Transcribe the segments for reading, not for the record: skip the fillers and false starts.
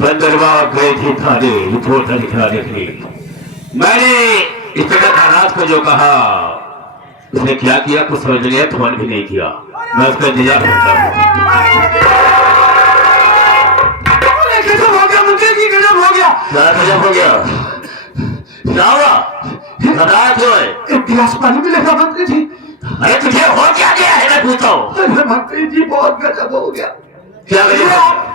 बंदरवा गए थे थाने रिपोर्ट लिखवाने के लिए। मैंने इस जगह रात को जो कहा उसने क्या किया कुछ समझ लिया, फोन भी नहीं किया। मैं उसका इंतजार करता हूँ। गजब हो गया मंत्री जी, गजब हो गया। क्या गजब हो गया? क्या हुआ? बताया क्यों है? एक गिलास पानी मिलेगा मंत्री जी? अरे तुझे हो क्या गया है मैं पूछता हूँ। अरे मंत्री जी बहुत गजब हो गया। क्या गजब हो गया?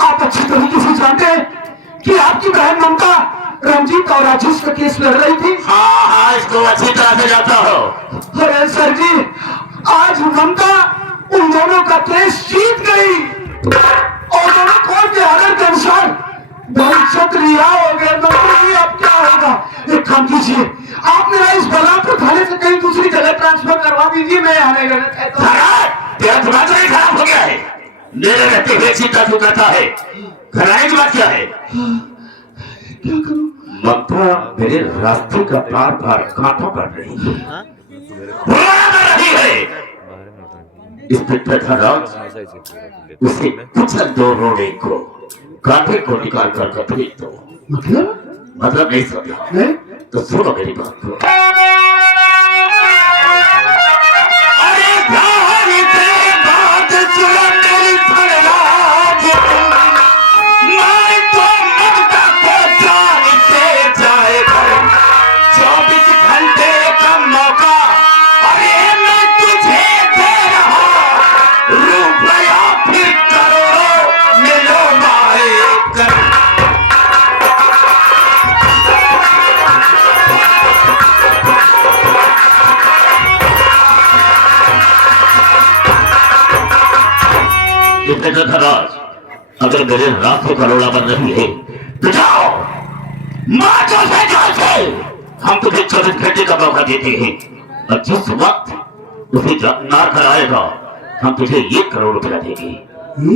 आप अच्छी तरीके से जानते हैं कि आपकी बहन ममता रंजीत और राजेश का केस लड़ रही थी। हाँ हाँ, इसको अच्छी तरह से जानता हो। अरे सर जी, आज ममता उन दोनों का केस जीत गई और दोनों कोर्ट के ऑर्डर के अनुसार बहुत रिहा हो गए। मंत्री जी अब क्या होगा? एक काम कीजिए, आप मेरा इस बलरामपुर थाने से कहीं दूसरी जगह ट्रांसफर करवा दीजिए। मैं आने लगा तेरा दिमाग नहीं खराब हो गया है? मेरे रहते हुए चिंता क्यों करता है? घराने की बात क्या है? क्या करूं? ममता मेरे रास्ते का बार बार कांटा पड़ रही है, बुरा कर रही है। इंस्पेक्टर धनराज उसे कुछ दो रोने को कांटे को निकाल कर भेज दो। मतलब नहीं समझा? तो सुनो मेरी बात को। अगर मेरे रास्ते का रोड़ा बन रही है तो जाओ मारो से। हम तुझे 24 घंटे का मौका देते हैं और जिस वक्त उसे ना कराएगा हम तुझे 1 करोड़ रुपया देंगे।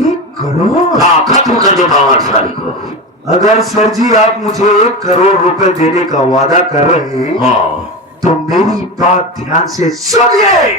1 करोड़? हाँ, खत्म कर दो बाबा सारी को। अगर सर जी आप मुझे 1 करोड़ रुपए देने का वादा कर रहे हैं, हाँ, तो मेरी बात ध्यान से सुनिए।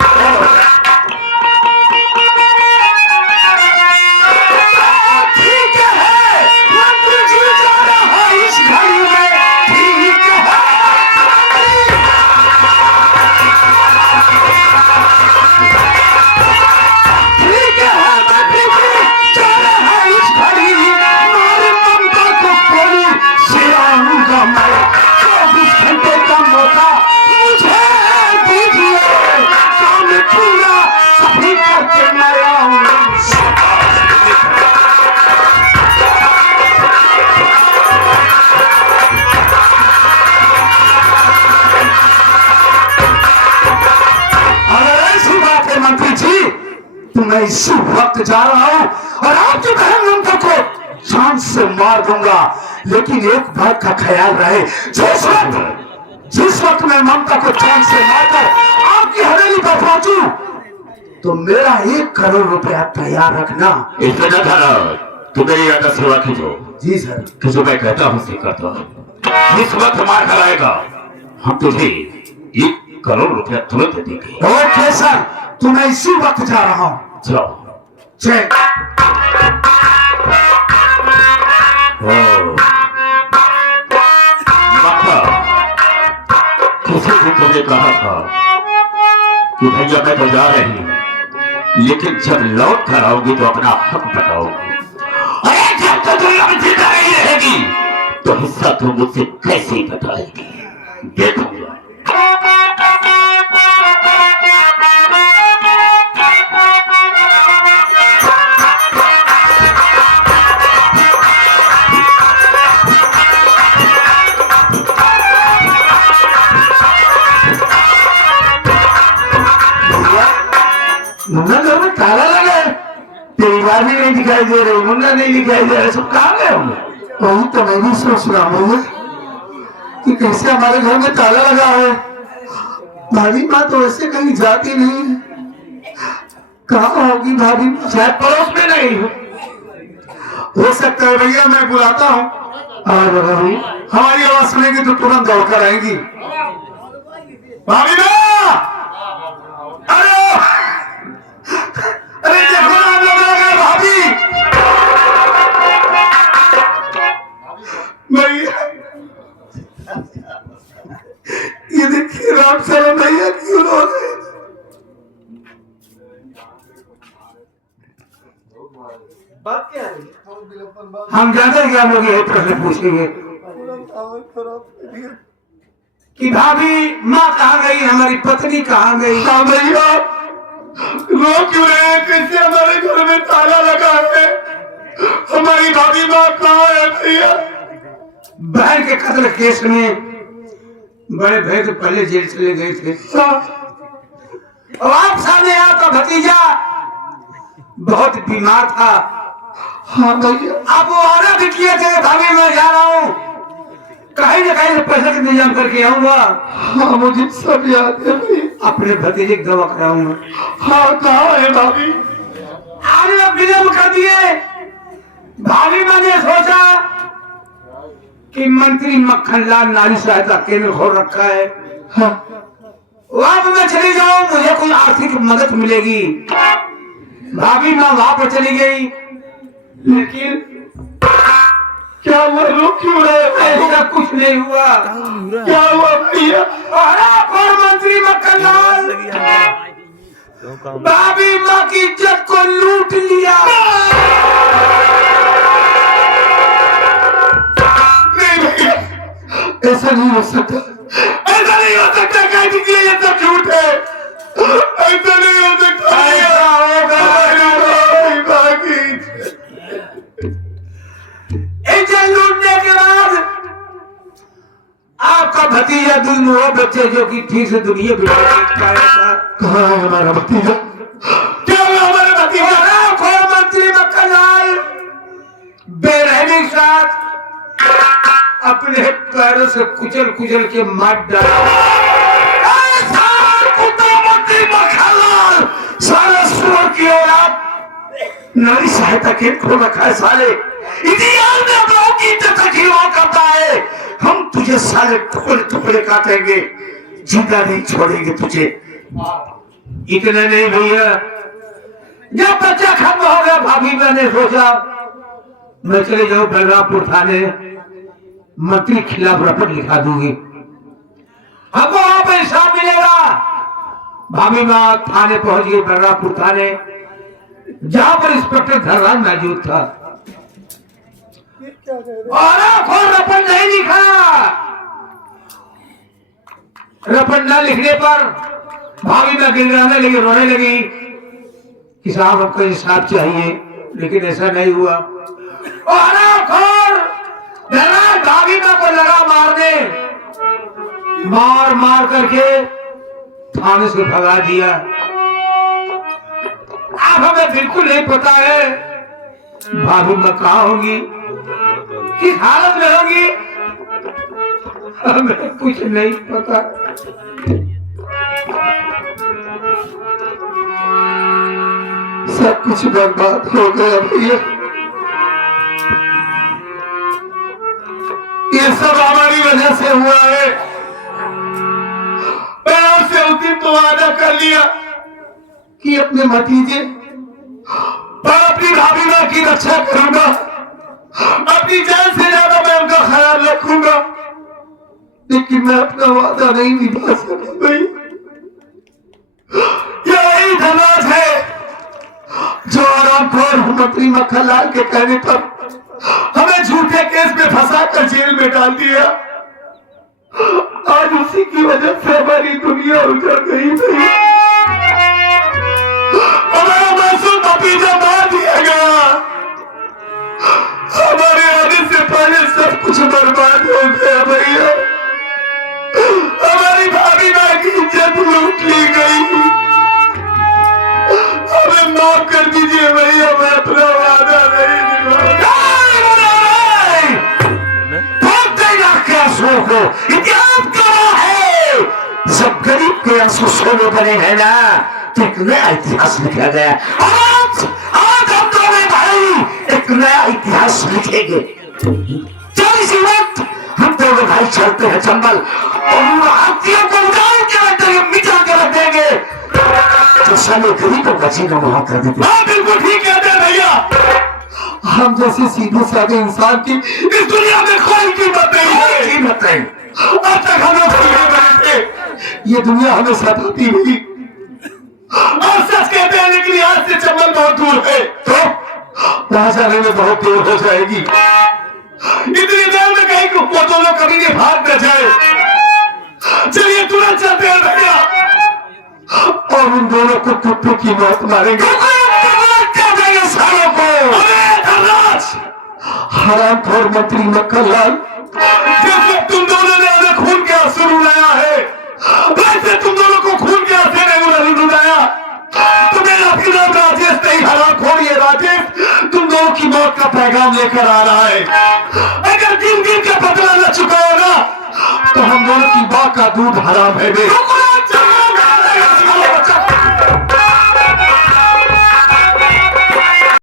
मैं इसी वक्त जा रहा हूं और आपकी बहन ममता को जान से मार दूंगा, लेकिन एक बात का ख्याल रहे, जिस वक्त मैं ममता को जान से मारकर आपकी हवेली पर पहुंचू तो मेरा 1 करोड़ रुपया तैयार रखना। इसमें न था तू मेरी याद सेवा कीजो। जी सर। कि जो मैं कहता हूँ करता हूँ। जिस वक्त मार कर आएगा हम तुझे 1 करोड़ रुपया तुरंत देंगे। ओके सर, तो मैं इसी वक्त जा रहा हूँ। जाओ। चेक। किसी दिन तुमने कहा था कि भैया मैं तो जा रही हूँ, लेकिन जब लौट कर आओगी तो अपना हक बताओगी। अरे जब तो तुम लोग जिंदा नहीं रहेगी तो हिस्सा तुम मुझसे कैसे बताएगी? देखूंगा। मुन्ना घर में ताला लगा है, तेरी बार भी नहीं दिखाई दे रही, मुन्ना नहीं दिखाई दे रहा, सब कहाँ गए होंगे? वही तो मैं भी सोच रहा हूँ कि कैसे हमारे घर में ताला लगा है। भाभी माँ तो वैसे कहीं जाती नहीं है, कहाँ होगी भाभी? शायद पड़ोस में नहीं हो सकता है। भैया मैं बुलाता हूँ, हमारी आवाज सुनेगी तो तुरंत दौड़कर आएगी। भाभी माँ, अरे अरे देखो ना हम लोग आ गए भाभी। भैया ये देखिए राम शरण भैया क्यों रो रहे हैं? बात क्या है? हम जानते हैं कि हम लोग ये प्रश्न पूछेंगे कि भाभी माँ कहाँ गई, हमारी पत्नी कहाँ गई। हाँ भैया रो क्यों रहे हैं? कैसे हमारे घर में ताला लगा है? हमारी भाभी माँ कहाँ है भैया? बहन के कत्ल केस में बड़े भाई तो पहले जेल चले गए थे। और आप सामने आपका भतीजा बहुत बीमार था। हाँ भैया आप वो आना भी किए थे भाभी मैं जा रहा हूँ, कहीं न कहीं से पैसा का इंतजाम करके आऊंगा। हाँ मुझे सब याद है भाई। अपने भतीजे की दवा कराऊंगा। हाँ कहाँ है भाभी? आपने विलम्ब कर दिए। भाभी मैंने सोचा कि मंत्री मक्खनलाल नारी सहायता केंद्र खोल रखा है। हाँ वहां पर मैं चली जाऊं, मुझे कोई आर्थिक मदद मिलेगी। भाभी माँ वहां पर चली गई, लेकिन क्या हुआ? रो क्यों रहे? ऐसा कुछ नहीं हुआ। क्या हुआ भैया? और मंत्री मक्खनलाल भाभी माँ की इज्जत को लूट लिया। नहीं भैया ऐसा नहीं हो सकता, ऐसा नहीं हो सकता। कह दीजिए ये सब झूठ है, ऐसा नहीं हो सकता। ऐसा होगा इज्जत लूटने के बाद आपका भतीजा दोनों वो बच्चे जो कि ठीक से दुनिया बिगाड़ था। कहाँ है हमारा भतीजा? क्या हुआ हमारा भतीजा? खोर मंत्री मक्खनलाल बेरहमी के साथ अपने पैरों से कुचल कुचल के मार डाला। मंत्री मक्खनलाल सारा सुअर की औलाद नारी सहायता केंद्र खोल रखा है। साले इतिहास में हम लोगों की इज्जत का खिलवाड़ करता है। हम तुझे साले टुकड़े टुकड़े काटेंगे, जिंदा नहीं छोड़ेंगे तुझे। इतने नहीं भैया, जब बच्चा खत्म हो गया भाभी मैंने सोचा मैं चले जाऊं बलरामपुर थाने, मंत्री खिलाफ रपट लिखा दूंगी, हमको वहां पर हिसाब मिलेगा। भाभी माँ थाने पहुंच गई, बलरामपुर थाने, जहां पर इंस्पेक्टर धरराज मौजूद था। और रपट नहीं लिखा। रपट न लिखने पर भाभी में गिड़गिड़ाने लगी, रोने लगी कि साहब आपका हिसाब चाहिए, लेकिन ऐसा नहीं हुआ। और भाभी माँ को लगा मारने, मार मार करके थाने से भगा दिया। अब हमें बिल्कुल नहीं पता है भाभी माँ कहाँ होंगी, किस हालत में होगी, हमें कुछ नहीं पता। सब कुछ बर्बाद हो गया भैया। ये सब हमारी वजह से हुआ है। मैंने उससे उस दिन तो वादा कर लिया कि अपने भतीजे और अपनी भाभी माँ की रक्षा करूंगा, अपनी जान से ज्यादा मैं उनका ख्याल रखूंगा, लेकिन मैं अपना वादा नहीं निभा सका भाई। यही धनराज है जो आरामखोर मंत्री मक्खनलाल के कहने पर हमें झूठे केस में फंसाकर जेल में डाल दिया। आज उसी की वजह से हमारी दुनिया उजड़ गई थी। हमारा मासूम भतीजा मार दिया गया। हमारे आने से पहले सब कुछ बर्बाद हो गया भैया। हमारी भाभी माँ की इज्जत लूट ली गई। हमें माफ कर दीजिए भैया, मैं अपना वादा नहीं निभाऊंगा। को इतिहास कहा है, जब गरीब के आंसू सोने बने हैं ना, तो एक नया इतिहास लिखा गया। आज हम दोनों भाई एक नया इतिहास लिखेंगे। चल इसी वक्त हम दोनों भाई चलते हैं चंबल और हाथियों को उड़ान के साले गरीब और बच्चे का वहां कर देते। हाँ बिल्कुल ठीक कहते हैं भैया। हम जैसे सीधे साधे इंसान की इस दुनिया में कोई कीमत नहीं है। कीमत नहीं। आज तक हम लोग ये दुनिया हमें सताती हुई और सच कहते हैं, लेकिन आज से चमन बहुत दूर है, तो वहां जाने में बहुत देर हो जाएगी। इतनी देर में कहीं वो दोनों कभी नहीं भाग न जाए। चलिए तुरंत चलते हैं भैया और उन दोनों को कुत्तों की मौत मारेंगे। सालों को हरामखोर मंत्री मक्खनलाल, जैसे तुम दोनों ने हमें खून के आंसू रुलाया है, वैसे तुम दोनों को खून के आंसू नहीं रुलाया। तुम्हें आपकी नाम राजेश नहीं, हरामखोर ये राजेश तुम दोनों की मौत का पैगाम लेकर आ रहा है। अगर गिन गिन का बदला न चुकाओ ना, तो हम दोनों की मां का दूध हराम है।